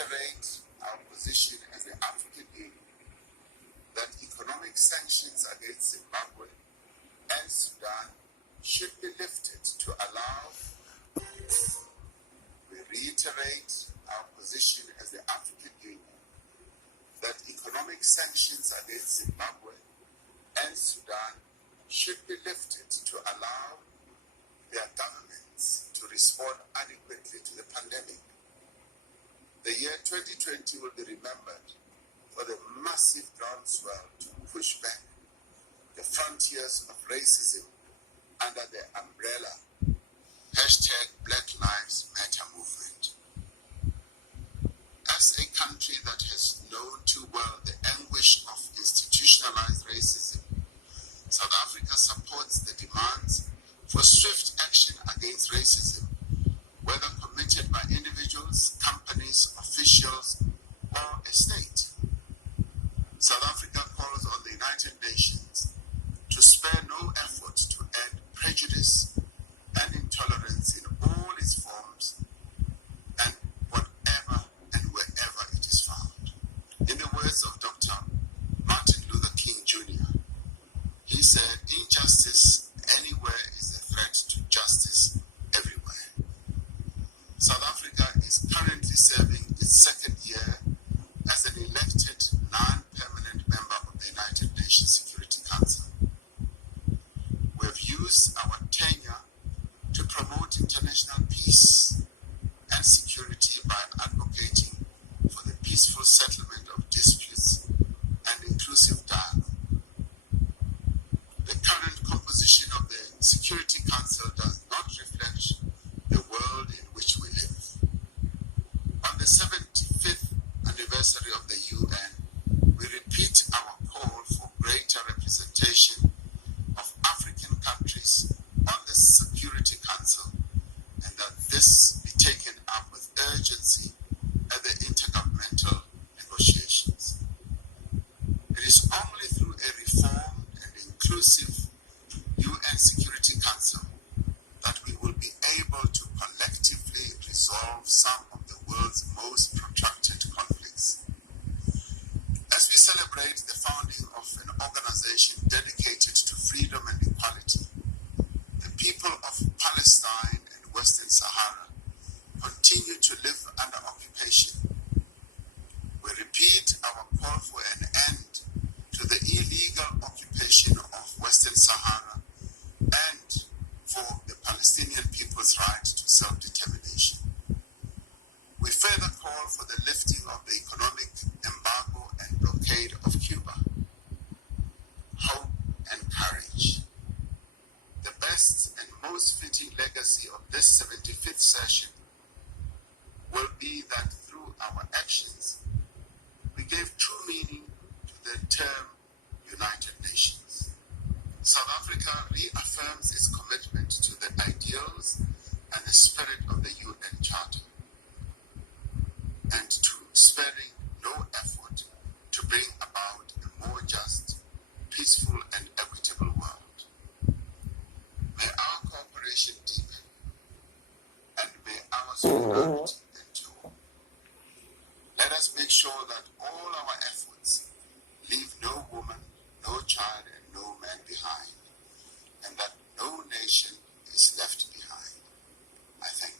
reiterate our position as the African Union that economic sanctions against Zimbabwe and Sudan should be lifted to allow. We reiterate our position as the African Union that economic sanctions against Zimbabwe and Sudan should be lifted to allow their governments to respond adequately to the pandemic. The year 2020 will be remembered for the massive groundswell to push back the frontiers of racism under the umbrella #Black Lives Matter movement. As a country that has known too well the anguish of institutionalized racism, South Africa supports the demands for swift action against racism, whether committed by individuals, companies, officials, or a state. South Africa calls on the United Nations to spare no effort to end prejudice and intolerance in all its forms and whatever and wherever it is found. In the words of Dr. Martin Luther King Jr., he said, "Injustice anywhere is a threat to justice everywhere." South Africa is currently serving its second year as an elected non-permanent member of the United Nations Security Council. We have used our tenure to promote international peace and security by advocating for the peaceful settlement of disputes and inclusive dialogue. The current composition of the Security Council does not reflect the world in which we live. On the 75th anniversary of the UN, we repeat our call for greater representation of African countries on the Security Council, and that this be taken up with urgency at the intergovernmental negotiations. It is only through a reformed and inclusive UN Security Council that we will be able to collectively resolve some of the world's most protracted conflicts. As we celebrate the founding of an organization dedicated to freedom and equality, the people of Palestine and Western Sahara continue to live under occupation. We repeat our call for an end to the illegal occupation of Western Sahara and for the Palestinian people's right to self-determination. We further call for the lifting of the economic embargo and blockade of Cuba. Hope and courage. The best and most fitting legacy of this 75th session will be that through our actions, we gave true meaning to the term United Nations. South Africa reaffirms its commitment to the ideals and the spirit of the UN Charter, and to sparing no effort to bring about a more just, peaceful, and equitable world. May our cooperation deepen, and may our solidarity endure. Let us make sure that all our efforts leave no woman, no child, and no man behind, and that no nation is left behind. I thank you.